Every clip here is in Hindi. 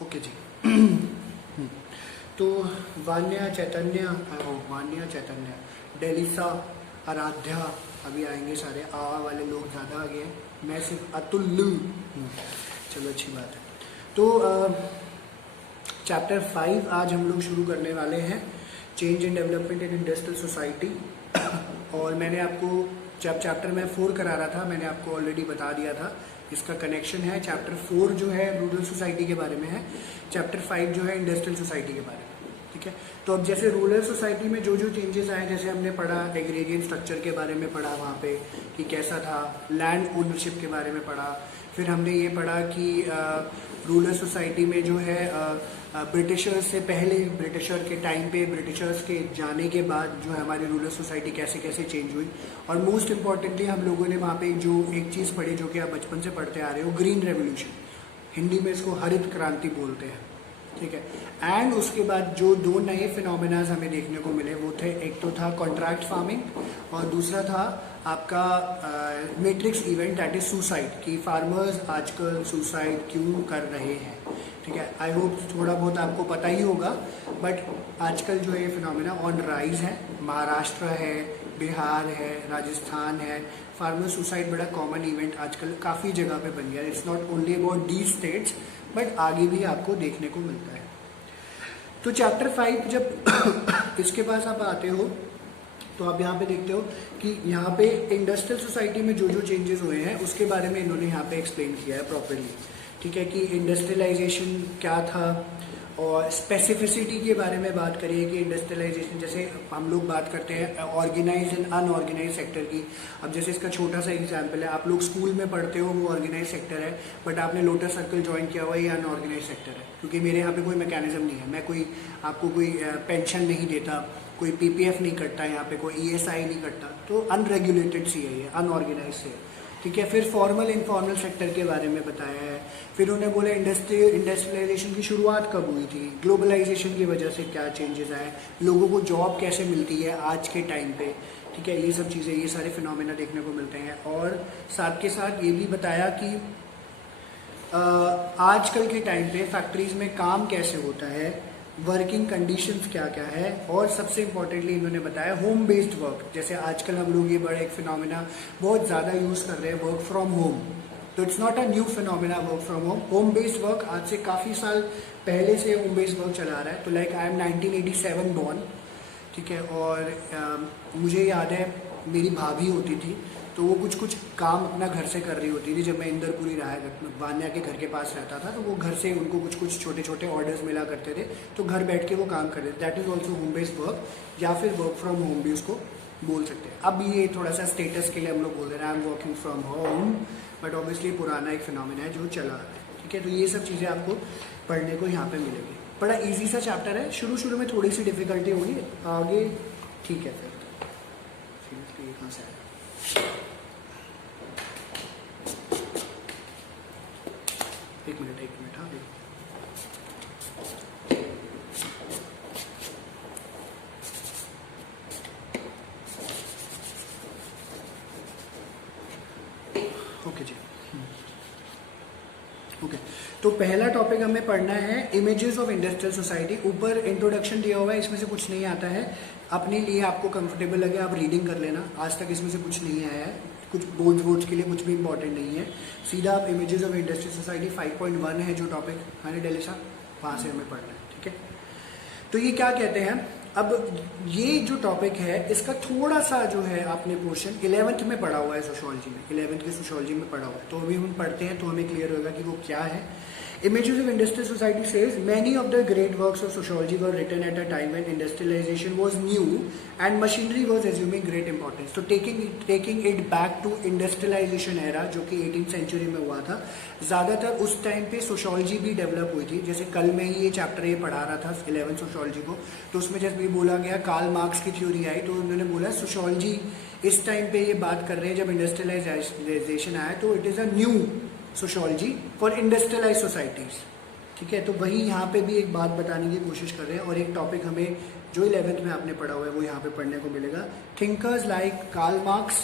ओके जी। तो वान्या चैतन्य डेलिसा आराध्या अभी आएंगे सारे। वाले लोग ज़्यादा आ गए हैं, मैं सिर्फ अतुल। चलो अच्छी बात है। तो चैप्टर 5 आज हम लोग शुरू करने वाले हैं, change in development in industrial society. और मैंने आपको जब चैप्टर में 4 करा रहा था, मैंने आपको ऑलरेडी बता दिया था इसका कनेक्शन है। चैप्टर 4 जो है रूरल सोसाइटी के बारे में है, चैप्टर 5 जो है इंडस्ट्रियल सोसाइटी के बारे में। ठीक है, तो अब जैसे रूरल सोसाइटी में जो जो चेंजेस आए, जैसे हमने पढ़ा एग्रेरियन स्ट्रक्चर के बारे में पढ़ा वहाँ पे कि कैसा था, लैंड ओनरशिप के बारे में पढ़ा। फिर हमने ये पढ़ा कि रूरल सोसाइटी में जो है ब्रिटिशर्स से पहले, ब्रिटिशर के टाइम पे, ब्रिटिशर्स के जाने के बाद जो है हमारी रूरल सोसाइटी कैसे कैसे चेंज हुई। और मोस्ट इम्पॉर्टेंटली हम लोगों ने वहाँ पे जो एक चीज़ पढ़ी जो कि आप बचपन से पढ़ते आ रहे हो, ग्रीन रेवोल्यूशन, हिंदी में इसको हरित क्रांति बोलते हैं। ठीक है, एंड उसके बाद जो दो नए फिनोमेनाज हमें देखने को मिले वो थे, एक तो था कॉन्ट्रैक्ट फार्मिंग और दूसरा था आपका matrix event, that is suicide, कि फार्मर्स आजकल सुसाइड क्यों कर रहे हैं। ठीक है, आई होप थोड़ा बहुत आपको पता ही होगा, बट आजकल जो है ये फिनोमेना ऑन राइज है। महाराष्ट्र है, बिहार है, राजस्थान है, फार्मर सुसाइड बड़ा कॉमन इवेंट आजकल काफ़ी जगह पे बन गया। It's not only about the states, but आगे भी आपको देखने को मिलता है। तो चैप्टर 5 जब इसके पास आप आते हो तो आप यहाँ पे देखते हो कि यहाँ पे इंडस्ट्रियल सोसाइटी में जो जो चेंजेस हुए हैं उसके बारे में इन्होंने यहाँ पे एक्सप्लेन किया है प्रॉपरली। ठीक है, कि इंडस्ट्रियलाइजेशन क्या था और स्पेसिफिसिटी के बारे में बात करिए कि इंडस्ट्रियलाइजेशन, जैसे हम लोग बात करते हैं ऑर्गेनाइज एंड अनऑर्गेनाइज सेक्टर की। अब जैसे इसका छोटा सा एग्जांपल है, आप लोग स्कूल में पढ़ते हो वो ऑर्गेनाइज सेक्टर है, बट आपने लोटस सर्कल ज्वाइन किया हुआ, ये अनऑर्गेनाइज सेक्टर है, क्योंकि मेरे यहाँ पे कोई मैकेनिज्म नहीं है। मैं कोई आपको कोई पेंशन नहीं देता, कोई पीपीएफ नहीं कटता, यहाँ पे कोई ईएसआई नहीं कटता, तो अनरेगुलेटेड सी है ये, अनऑर्गेनाइज से। ठीक है, फिर फॉर्मल इनफॉर्मल सेक्टर के बारे में बताया है। फिर उन्हें बोले इंडस्ट्रियलाइजेशन की शुरुआत कब हुई थी, ग्लोबलाइजेशन की वजह से क्या चेंजेस आए, लोगों को जॉब कैसे मिलती है आज के टाइम पे। ठीक है, ये सब चीज़ें, ये सारे फिनोमेना देखने को मिलते हैं। और साथ के साथ ये भी बताया कि आजकल के टाइम पे फैक्ट्रीज में काम कैसे होता है, वर्किंग कंडीशंस क्या क्या है, और सबसे इम्पोर्टेंटली इन्होंने बताया होम बेस्ड वर्क। जैसे आजकल हम लोग ये बड़ा एक फिनोमेना बहुत ज़्यादा यूज़ कर रहे हैं, वर्क फ्रॉम होम। तो it's not a new phenomena work from home. Home based work आज से काफ़ी साल पहले से होम बेस्ड वर्क चला रहा है। तो लाइक आई एम 1987 बॉर्न। ठीक है, और मुझे याद है मेरी भाभी होती थी, तो वो कुछ कुछ काम अपना घर से कर रही होती थी। जब मैं इंदरपुरी वान्या के घर के पास रहता था, तो वो घर से उनको कुछ कुछ छोटे छोटे ऑर्डर्स मिला करते थे, तो घर बैठ के वो काम करते थे। That is also home based work, या फिर वर्क फ्रॉम होम भी उसको बोल सकते हैं। अब ये थोड़ा सा स्टेटस के लिए हम लोग बोल रहे हैं I am working from home, but obviously पुराना एक फिनोमेना है जो चला रहा है। ठीक है, तो ये सब चीज़ें आपको पढ़ने को यहाँ पे मिलेगी। बड़ा ईजी सा चैप्टर है, शुरू शुरू में थोड़ी सी डिफिकल्टी होगी, आगे ठीक है। फिर कहाँ से आया, एक मिनट हाँ। ओके जी, ओके। तो पहला टॉपिक हमें पढ़ना है इमेजेस ऑफ इंडस्ट्रियल सोसाइटी। ऊपर इंट्रोडक्शन दिया हुआ है, इसमें से कुछ नहीं आता है, अपने लिए आपको कंफर्टेबल लगे आप रीडिंग कर लेना। आज तक इसमें से कुछ नहीं आया है, कुछ बोर्ड्स के लिए कुछ भी इंपॉर्टेंट नहीं है। सीधा आप इमेजेस ऑफ इंडस्ट्रियल सोसाइटी 5.1 है जो टॉपिक, हाँ डेली साहब, वहाँ से हमें पढ़ना है। ठीक है, तो ये क्या कहते हैं, अब ये जो टॉपिक है इसका थोड़ा सा जो है आपने पोर्शन 11th में पढ़ा हुआ है सोशियोलॉजी में, 11th के सोशियोलॉजी में पढ़ा हुआ है, तो अभी हम पढ़ते हैं तो हमें क्लियर होगा कि वो क्या है। Images of Industrial Society says many of the great works of sociology were written at a time when industrialization was new and machinery was assuming great importance. So taking it back to industrialization era जो कि 18th century में हुआ था, ज़्यादातर उस टाइम पे सोशियोलॉजी भी डेवलप हुई थी। जैसे कल मैं ये चैप्टर ये पढ़ा रहा था 11th सोशियोलॉजी को, तो उसमें जब भी बोला गया कार्ल मार्क्स की थ्योरी आई, तो उन्होंने बोला सोशियोलॉजी इस टाइम पे ये बात कर रहे हैं जब इंडस्ट्रियलाइजेशन आया, तो it is a new sociology for industrialise societies. ठीक है, तो वही यहाँ पे भी एक बात बताने की कोशिश कर रहे हैं। और एक टॉपिक हमें जो 11th में आपने पढ़ा हुआ है वो यहाँ पे पढ़ने को मिलेगा। Thinkers like Karl Marx,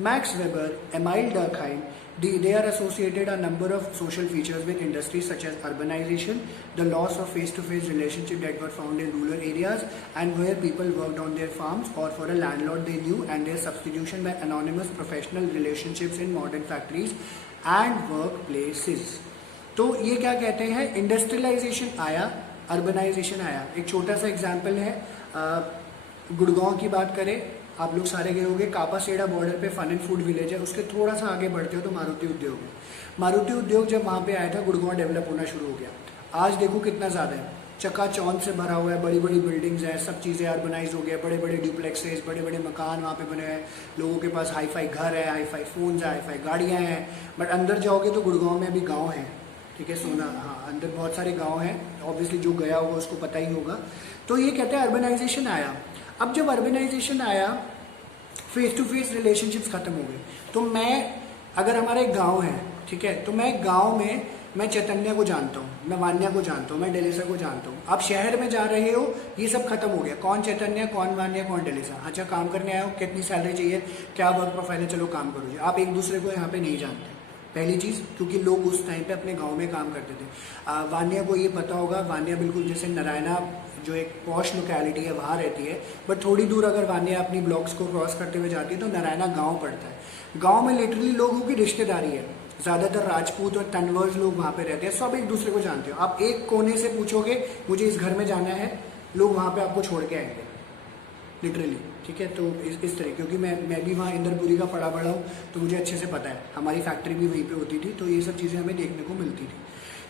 Max Weber, Emile Durkheim They are associated a number of social features with industries such as urbanization, the loss of face-to-face relationship that were found in rural areas and where people worked on their farms or for a landlord they knew, and their substitution by anonymous professional relationships in modern factories and workplaces. तो ये क्या कहते हैं, इंडस्ट्रियलाइजेशन आया, अर्बनाइजेशन आया। एक छोटा सा एग्जाम्पल है, गुड़गांव की बात करें, आप लोग सारे गए होंगे, कापासेड़ा बॉर्डर पे फन एंड फूड विलेज है, उसके थोड़ा सा आगे बढ़ते हो तो मारुति उद्योग है। मारुति उद्योग जब वहाँ पे आया था, गुड़गांव डेवलप होना शुरू हो गया। आज देखो कितना ज़्यादा है, चकाचौंध से भरा हुआ है, बड़ी बड़ी बिल्डिंग्स हैं, सब चीज़ें अर्बनाइज हो गया, बड़े बड़े ड्यूप्लेक्सेस, बड़े बड़े मकान वहाँ पे बने हैं, लोगों के पास हाई फाई घर है, हाई फाई फोन है, हाई फाई गाड़ियाँ हैं। बट अंदर जाओगे तो गुड़गांव में अभी गाँव है, ठीक है, सोना, हाँ, अंदर बहुत सारे गाँव हैं, ऑब्वियसली जो गया होगा उसको पता ही होगा। तो ये कहते हैं अर्बनाइजेशन आया। अब जब अर्बनाइजेशन आया, फेस टू फेस रिलेशनशिप्स खत्म हो गए। तो मैं, अगर हमारा एक गांव है, ठीक है, तो मैं गांव में मैं चैतन्य को जानता हूँ, मैं वान्या को जानता हूँ, मैं डेलिसा को जानता हूँ। आप शहर में जा रहे हो, ये सब खत्म हो गया, कौन चैतन्य, कौन वान्या, कौन डेलिसा। अच्छा, काम करने आए हो, कितनी सैलरी चाहिए, क्या वर्क प्रोफाइल है, चलो काम करो। आप एक दूसरे को यहाँ पे नहीं जानते, पहली चीज़, क्योंकि लोग उस टाइम पे अपने गांव में काम करते थे। वान्या को ये पता होगा, वान्या बिल्कुल जैसे नारायणा जो एक पॉश लोकेलिटी है वहाँ रहती है, बट थोड़ी दूर अगर वान्या अपनी ब्लॉक्स को क्रॉस करते हुए जाती है तो नारायणा गांव पड़ता है। गांव में लिटरली लोगों की रिश्तेदारी है, ज़्यादातर राजपूत और तनवर्स लोग वहाँ पे रहते हैं, सब एक दूसरे को जानते हो। आप एक कोने से पूछोगे मुझे इस घर में जाना है, लोग वहाँ पे आपको छोड़ के आएंगे लिटरली, ठीक है। तो इस तरह, क्योंकि मैं भी वहाँ इंदरपुरी का पड़ा बड़ा हूँ, तो मुझे अच्छे से पता है, हमारी फैक्ट्री भी वहीं पे होती थी, तो ये सब चीज़ें हमें देखने को मिलती थी,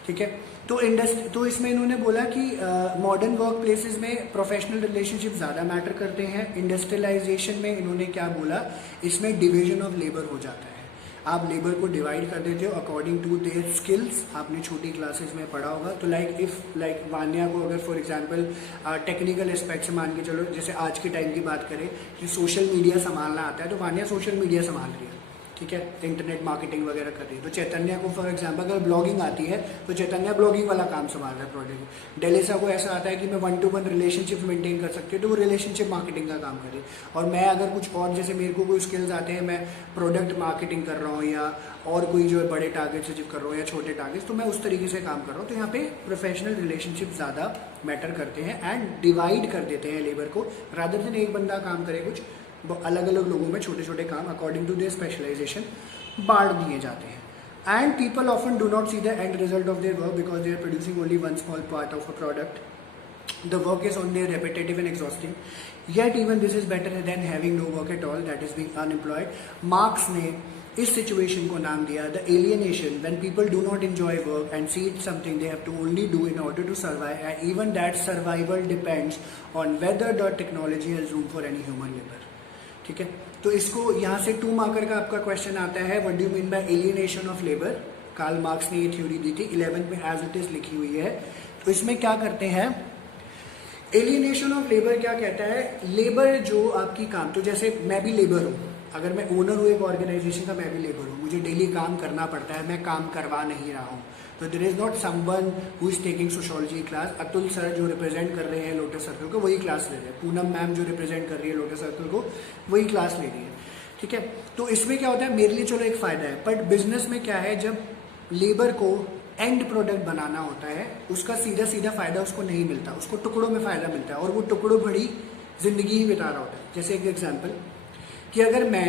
ठीक है। तो इसमें इन्होंने बोला कि मॉडर्न वर्क प्लेसेस में प्रोफेशनल रिलेशनशिप ज़्यादा मैटर करते हैं। इंडस्ट्रियलाइजेशन में इन्होंने क्या बोला, इसमें डिवीजन ऑफ लेबर हो जाता है, आप लेबर को डिवाइड कर देते हो अकॉर्डिंग टू देयर स्किल्स। आपने छोटी क्लासेस में पढ़ा होगा। तो लाइक वान्या को अगर फॉर एग्जांपल टेक्निकल एस्पेक्ट से मान के चलो, जैसे आज के टाइम की बात करें कि सोशल मीडिया संभालना आता है, तो वान्या सोशल मीडिया संभाल रही है, ठीक है, इंटरनेट मार्केटिंग वगैरह कर रही है। तो चैतन्य को फॉर एग्जांपल अगर ब्लॉगिंग आती है तो चैतन्य ब्लॉगिंग वाला काम संभाल रहा है प्रोडक्ट। डेलिसा को ऐसा आता है कि मैं 1-to-1 रिलेशनशिप मेंटेन कर सकती हूँ, तो वो रिलेशनशिप मार्केटिंग का काम करे। और मैं अगर कुछ और, जैसे मेरे को कोई स्किल्स आते हैं, मैं प्रोडक्ट मार्केटिंग कर रहा हूँ या और कोई जो है बड़े टारगेट्स अचीव कर रहा हूँ या छोटे टारगेट्स, तो मैं उस तरीके से काम कर रहा हूँ। तो यहाँ पे प्रोफेशनल रिलेशनशिप ज़्यादा मैटर करते हैं एंड डिवाइड कर देते हैं लेबर को, रादर देन एक बंदा काम करे कुछ, अलग अलग लोगों में छोटे छोटे काम अकॉर्डिंग टू देयर स्पेशलाइजेशन बांट दिए जाते हैं। And people often do not see the end result of their work because they are producing only one small part of a product. The work is only repetitive and exhausting. Yet even this is better than having no work at all, that is being unemployed. Marx ने इस situation को नाम दिया the alienation, when people do not enjoy work and see it something they have to only do in order to survive, and even that survival depends on whether the technology has room for any human labor. ठीक है, तो इसको यहाँ से 2 मार्कर का आपका क्वेश्चन आता है, what do you mean by alienation of labour. Karl Marx ने ये थ्योरी दी थी, 11th में एज इट इज लिखी हुई है. तो इसमें क्या करते हैं, एलियनेशन ऑफ लेबर क्या कहता है, लेबर जो आपकी काम, तो जैसे मैं भी लेबर हूँ, अगर मैं ओनर हूँ एक ऑर्गेनाइजेशन का, मैं भी लेबर हूँ, मुझे डेली काम करना पड़ता है, मैं काम करवा नहीं रहा हूँ. तो there is not someone who is taking sociology class. Atul sir जो रिप्रेजेंट कर रहे हैं लोटस सर्कल को, वही क्लास ले रहे हैं. पूनम मैम जो रिप्रेजेंट कर रही है लोटस सर्कल को, वही क्लास ले रही है. ठीक है, तो इसमें क्या होता है, मेरे लिए चलो एक फायदा है, बट बिजनेस में क्या है, जब लेबर को एंड प्रोडक्ट बनाना होता है, उसका सीधा सीधा फायदा उसको नहीं मिलता, उसको टुकड़ों में फायदा मिलता है, और वो टुकड़ों भरी जिंदगी ही बिता रहा होता है. जैसे एक एग्जांपल कि अगर मैं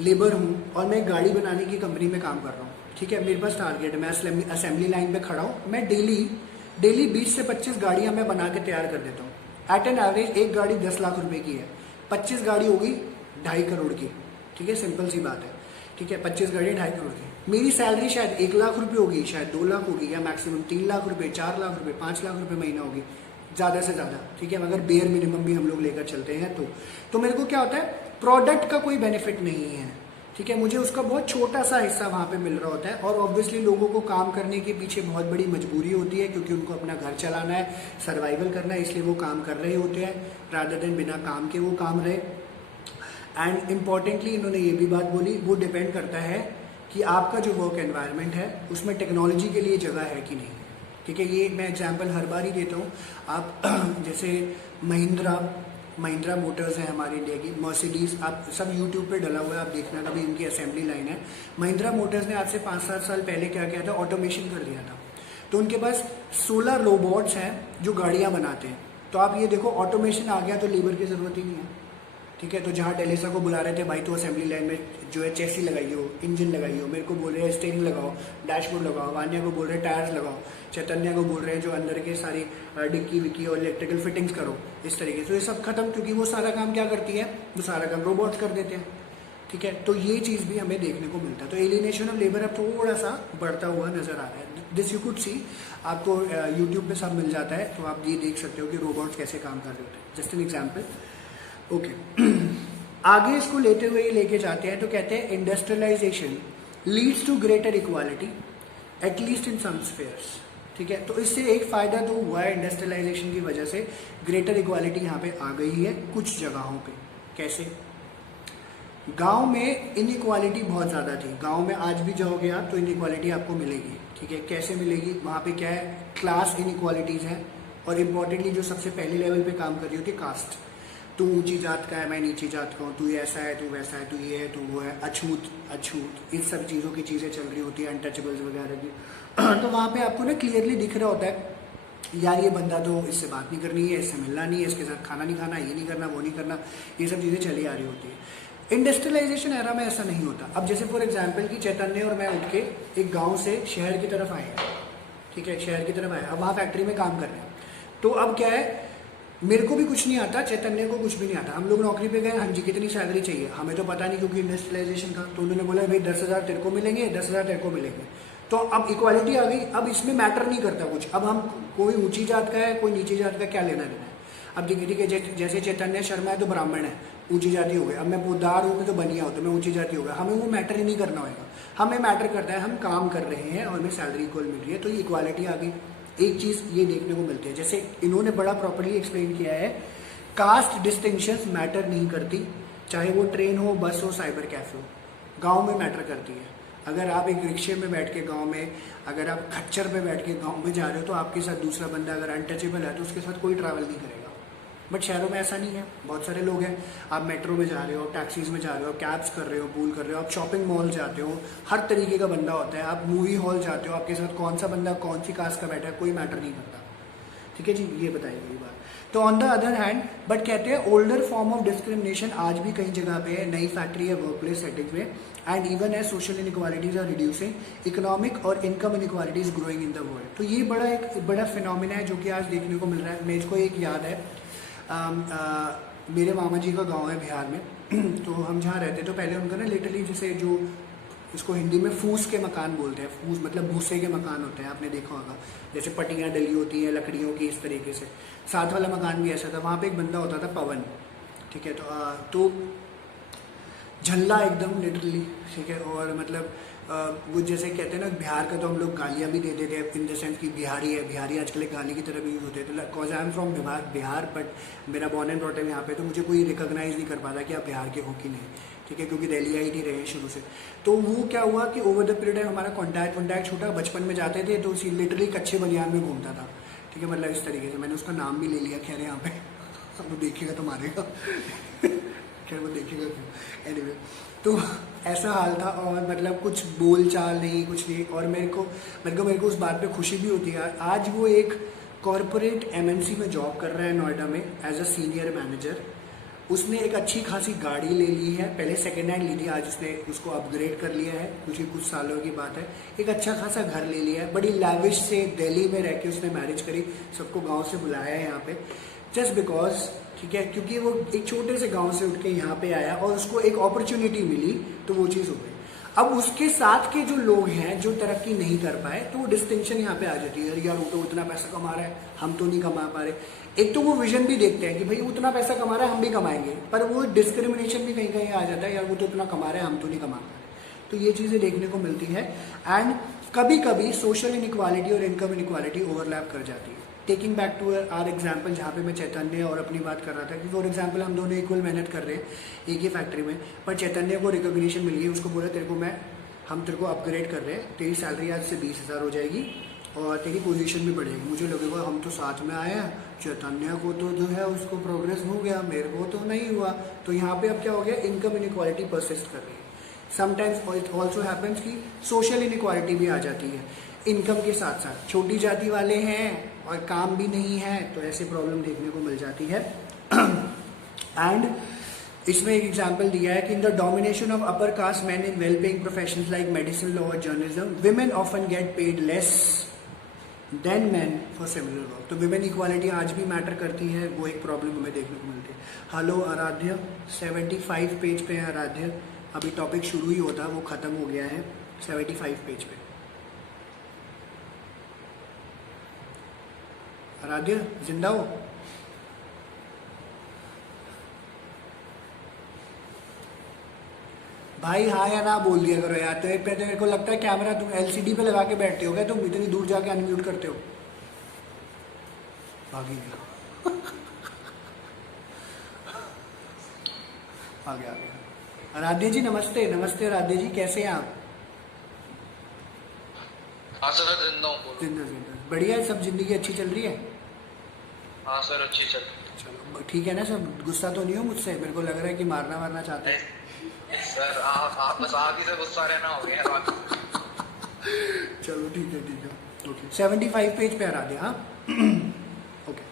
लेबर हूँ और मैं गाड़ी बनाने की कंपनी में काम कर रहा हूँ, ठीक है, मेरे पास टारगेट है, मैं असेंबली लाइन पे खड़ा हूँ, मैं डेली 20 से 25 गाड़ियाँ मैं बना के तैयार कर देता हूँ. एट एन एवरेज एक गाड़ी 10 लाख रुपए की है, 25 गाड़ी होगी 2.5 करोड़ की. ठीक है, सिंपल सी बात है. ठीक है, 25 गाड़ी 2.5 करोड़ की. मेरी सैलरी शायद 1 लाख रुपए होगी, शायद 2 लाख होगी, या मैक्सिमम 3 लाख रुपए, 4 लाख रुपए, 5 लाख रुपए महीना होगी, ज़्यादा से ज़्यादा. ठीक है, अगर बेयर मिनिमम भी हम लोग लेकर चलते हैं तो मेरे को क्या होता है, प्रोडक्ट का कोई बेनिफिट नहीं है. ठीक है, मुझे उसका बहुत छोटा सा हिस्सा वहाँ पे मिल रहा होता है. और ऑब्वियसली लोगों को काम करने के पीछे बहुत बड़ी मजबूरी होती है, क्योंकि उनको अपना घर चलाना है, सर्वाइवल करना है, इसलिए वो काम कर रहे होते हैं, रादर देन बिना काम के वो काम रहे. एंड इम्पॉर्टेंटली इन्होंने ये भी बात बोली, वो डिपेंड करता है कि आपका जो वर्क एनवायरनमेंट है उसमें टेक्नोलॉजी के लिए जगह है कि नहीं. ठीक है, ये मैं एग्जांपल हर बार ही देता हूँ. आप जैसे महिंद्रा महिंद्रा मोटर्स है हमारे इंडिया की, मर्सिडीज, आप सब यूट्यूब पे डला हुआ है, आप देखना कभी, इनकी असेंबली लाइन है। महिंद्रा मोटर्स ने आज से 5-7 साल पहले क्या किया था, ऑटोमेशन कर दिया था। तो उनके पास 16 रोबोट्स हैं जो गाड़ियाँ बनाते हैं। तो आप ये देखो, ऑटोमेशन आ गया तो लेबर की ज़रूरत ही नहीं है, ठीक है। तो जहाँ टेलेसा को बुला रहे थे, भाई तो असेंबली लाइन में जो है चेसी लगाई हो, इंजन लगाई हो, मेरे को बोल रहे हैं स्टीयरिंग लगाओ, डैशबोर्ड लगाओ, वान्या को बोल रहे हैं टायर्स लगाओ, चैतन्य को बोल रहे हैं जो अंदर के सारी डिक्की विक्की और इलेक्ट्रिकल फिटिंग्स करो, इस तरीके से। तो ये सब खत्म, क्योंकि वो सारा काम क्या करती है, वो सारा काम रोबोट्स कर देते हैं, ठीक है। तो ये चीज़ भी हमें देखने को मिलता है। तो एलिनेशन ऑफ लेबर अब थोड़ा सा बढ़ता हुआ नजर आ रहा है। दिस यू कुड सी, आपको यूट्यूब पे सब मिल जाता है, तो आप ये देख सकते हो कि रोबोट्स कैसे काम कर रहे होते हैं। Just an example, okay. आगे इसको लेते हुए ये लेके जाते हैं, तो कहते हैं industrialization leads to greater equality at least in some spheres, ठीक है। तो इससे एक फायदा तो हुआ है, इंडस्ट्रियलाइजेशन की वजह से ग्रेटर इक्वालिटी यहाँ पे आ गई है कुछ जगहों पे। कैसे? गांव में इनइक्वालिटी बहुत ज़्यादा थी, गांव में आज भी जाओगे आप तो इनइक्वालिटी आपको मिलेगी, ठीक है। कैसे मिलेगी? वहाँ पे क्या है, क्लास इनइक्वालिटीज़ हैं, और इम्पॉर्टेंटली जो सबसे पहले लेवल पे काम कर रही होती है कास्ट। तू ऊंची जात का है, मैं नीची जात का हूँ, तू ऐसा है, तू वैसा है, तू ये है, तू वो है, अछूत अछूत, इस सब चीज़ों की चीज़ें चल रही होती है, अनटचेबल्स वगैरह की। तो वहाँ पे आपको ना क्लियरली दिख रहा होता है, यार ये बंदा तो इससे बात नहीं करनी है, इससे मिलना नहीं है, इसके साथ खाना नहीं खाना, ये नहीं करना, वो नहीं करना, ये सब चीज़ें चली आ रही होती है। इंडस्ट्रियलाइजेशन एरा में ऐसा नहीं होता। अब जैसे फॉर एग्जाम्पल कि चैतन्य और मैं उठ के एक गाँव से शहर की तरफ आए हैं, ठीक है, शहर की तरफ आए, अब वहाँ फैक्ट्री में काम कर रहे हैं। तो अब क्या है, मेरे को भी कुछ नहीं आता, चैतन्य को कुछ भी नहीं आता, हम लोग नौकरी पे गए, हाँ जी कितनी सैलरी चाहिए, हमें तो पता नहीं, क्योंकि इंडस्ट्रियलाइजेशन का। तो उन्होंने बोला भाई 10,000 तेरे को मिलेंगे, 10,000 तेरे को मिलेंगे। तो अब इक्वालिटी आ गई, अब इसमें मैटर नहीं करता कुछ, अब हम कोई ऊंची जात का है, कोई नीची जात का, क्या लेना देना है। अब देखिए, ठीक है, जैसे चैतन्य शर्मा है तो ब्राह्मण है, ऊंची जाति हो गई। अब मैं पोदार हूँ तो बनिया हो, तो मैं ऊंची जाति हो गया, हमें वो मैटर ही नहीं करना होगा। हमें मैटर करता है हम काम कर रहे हैं और हमें सैलरी इक्वल मिल रही है, तो ये इक्वालिटी आ गई। एक चीज़ ये देखने को मिलती है, जैसे इन्होंने बड़ा प्रॉपर्ली एक्सप्लेन किया है, कास्ट डिस्टिंक्शंस मैटर नहीं करती, चाहे वो ट्रेन हो, बस हो, साइबर कैफे हो, गांव में मैटर करती है। अगर आप एक रिक्शे में बैठ के गांव में, अगर आप खच्चर पे बैठ के गांव में जा रहे हो, तो आपके साथ दूसरा बंदा अगर अनटचेबल है तो उसके साथ कोई ट्रैवल नहीं करेगा। बट शहरों में ऐसा नहीं है, बहुत सारे लोग हैं, आप मेट्रो में जा रहे हो, टैक्सीज में जा रहे हो, कैब्स कर रहे हो, पूल कर रहे हो, आप शॉपिंग मॉल जाते हो, हर तरीके का बंदा होता है, आप मूवी हॉल जाते हो, आपके साथ कौन सा बंदा कौन सी कास्ट का बैठा है कोई मैटर नहीं करता, ठीक है जी, ये बताइए ये बात। तो on the other hand, but कहते हैं ओल्डर फॉर्म ऑफ डिस्क्रिमिनेशन आज भी कई जगह पे है, नई फैक्ट्री है, वर्क प्लेस सेटिंग्स में, and even as social inequalities are reducing, economic और income inequalities growing in the world. तो ये एक बड़ा फिनोमिना है जो कि आज देखने को मिल रहा है। मेरे को एक याद है, मेरे मामा जी का गांव है बिहार में तो हम जहाँ रहते तो पहले उनका ना लिटरली जैसे जो इसको हिंदी में फूस के मकान बोलते हैं, फूस मतलब भूसे के मकान होते हैं, आपने देखा होगा, जैसे पट्टियाँ डली होती हैं लकड़ियों की, इस तरीके से। साथ वाला मकान भी ऐसा था, वहाँ पे एक बंदा होता था पवन, ठीक है। तो झल्ला एकदम लिटरली, ठीक है। और मतलब वो जैसे कहते हैं ना, बिहार का तो हम लोग गालियाँ भी दे देते हैं, इन द सेंस कि बिहारी है, बिहारी आजकल एक गाली की तरह भी यूज़ होते हैं। तो cause I am from Bihar, but मेरा बॉर्न एंड ब्रॉट अप यहाँ पे, तो मुझे कोई रिकॉग्नाइज नहीं कर पाता कि आप बिहार के हो कि नहीं, ठीक है, क्योंकि दिल्ली आई नहीं रहे शुरू से। तो वो क्या हुआ कि ओवर द पीरियड हमारा कॉन्टैक्ट छूटा, बचपन में जाते थे तो उसी लिटरली कच्चे बनियान में घूमता था, ठीक है, मतलब इस तरीके से। मैंने उसका नाम भी ले लिया, खैर यहाँ पे वो देखेगा तो मारेगा खैर वो देखेगा क्यों, एनीवे। तो ऐसा हाल था, और मतलब कुछ बोल चाल नहीं, कुछ नहीं। और मेरे को उस बात पे खुशी भी होती है, आज वो एक कॉरपोरेट एमएनसी में जॉब कर रहा है नोएडा में एज अ सीनियर मैनेजर। उसने एक अच्छी खासी गाड़ी ले ली है, पहले सेकेंड हैंड ली थी, आज उसने उसको अपग्रेड कर लिया है, कुछ सालों की बात है। एक अच्छा खासा घर ले लिया है, बड़ी लैविश से दिल्ली में रह के उसने मैरिज करी, सबको गांव से बुलाया है यहाँ पे, जस्ट बिकॉज, ठीक है, क्योंकि वो एक छोटे से गांव से उठ के यहाँ पे आया और उसको एक अपॉर्चुनिटी मिली, तो वो चीज़ हो गई। अब उसके साथ के जो लोग हैं जो तरक्की नहीं कर पाए, तो वो डिस्टिंक्शन यहाँ पे आ जाती है, यार वो तो उतना पैसा कमा रहा है, हम तो नहीं कमा पा रहे। एक तो वो विजन भी देखते हैं कि भाई उतना पैसा कमा रहा है, हम भी कमाएंगे, पर वो डिस्क्रिमिनेशन भी कहीं कहीं आ जाता है, यार वो तो उतना कमा रहा है, हम तो नहीं कमा पा रहे। तो ये चीज़ें देखने को मिलती है, एंड कभी कभी सोशल इनइक्वालिटी और इनकम इनइक्वालिटी ओवरलैप कर जाती है। Taking back to our example, जहाँ पे मैं चैतन्य और अपनी बात कर रहा था कि फॉर एग्जाम्पल हम दोनों इक्वल मेहनत कर रहे हैं एक ही फैक्ट्री में, पर चैतन्य को रिकॉग्निशन मिल गई, उसको बोला तेरे को हम तेरे को अपग्रेड कर रहे हैं, तेरी सैलरी आज से 20,000 हो जाएगी, और तेरी पोजीशन भी बढ़ेगी। मुझे लगेगा हम तो साथ में आए हैं, चैतन्य को तो जो है उसको प्रोग्रेस हो गया, मेरे को तो नहीं हुआ। तो यहाँ पे अब क्या हो गया, इनकम इनइक्वालिटी परसिस्ट कर रही है। समटाइम्स इट ऑल्सो हैपन्स कि सोशल इनइक्वालिटी भी आ जाती है इनकम के साथ साथ। छोटी जाति वाले हैं और काम भी नहीं है, तो ऐसी प्रॉब्लम देखने को मिल जाती है। एंड इसमें एक एग्जाम्पल दिया है कि in the domination of upper caste man in well paying professions like medicine, law और journalism, women often get paid less than man for similar work. तो विमेन इक्वालिटी आज भी मैटर करती है, वो एक प्रॉब्लम हमें देखने को मिलती है। हेलो आराध्य, 75 पेज पे है आराध्य, अभी टॉपिक शुरू ही होता, वो खत्म हो गया है 75 पेज पे। आराध्य जिंदा हो? भाई हाँ या ना बोल दिया करो यार। तो एक पे तो मेरे को लगता है कैमरा तुम एलसीडी पे लगा के बैठते हो क्या, तुम इतनी दूर जाके अनम्यूट करते हो। भागी गया आ गया। आराध्य जी नमस्ते। नमस्ते आराध्य जी, कैसे हैं आप? हाँ सर, जिंदा हूँ। जिंदा जिंदा बढ़िया है, सब जिंदगी अच्छी चल रही है? हाँ सर, अच्छी चल रही है। चलो ठीक है ना सब, गुस्सा तो नहीं हो मुझसे? मेरे को लग रहा है कि मारना वारना चाहते हैं। सर आप बस आगे से गुस्सा रहना हो गया। चलो ठीक है ओके। 75 पेज पे हरा दिया। हाँ ओके,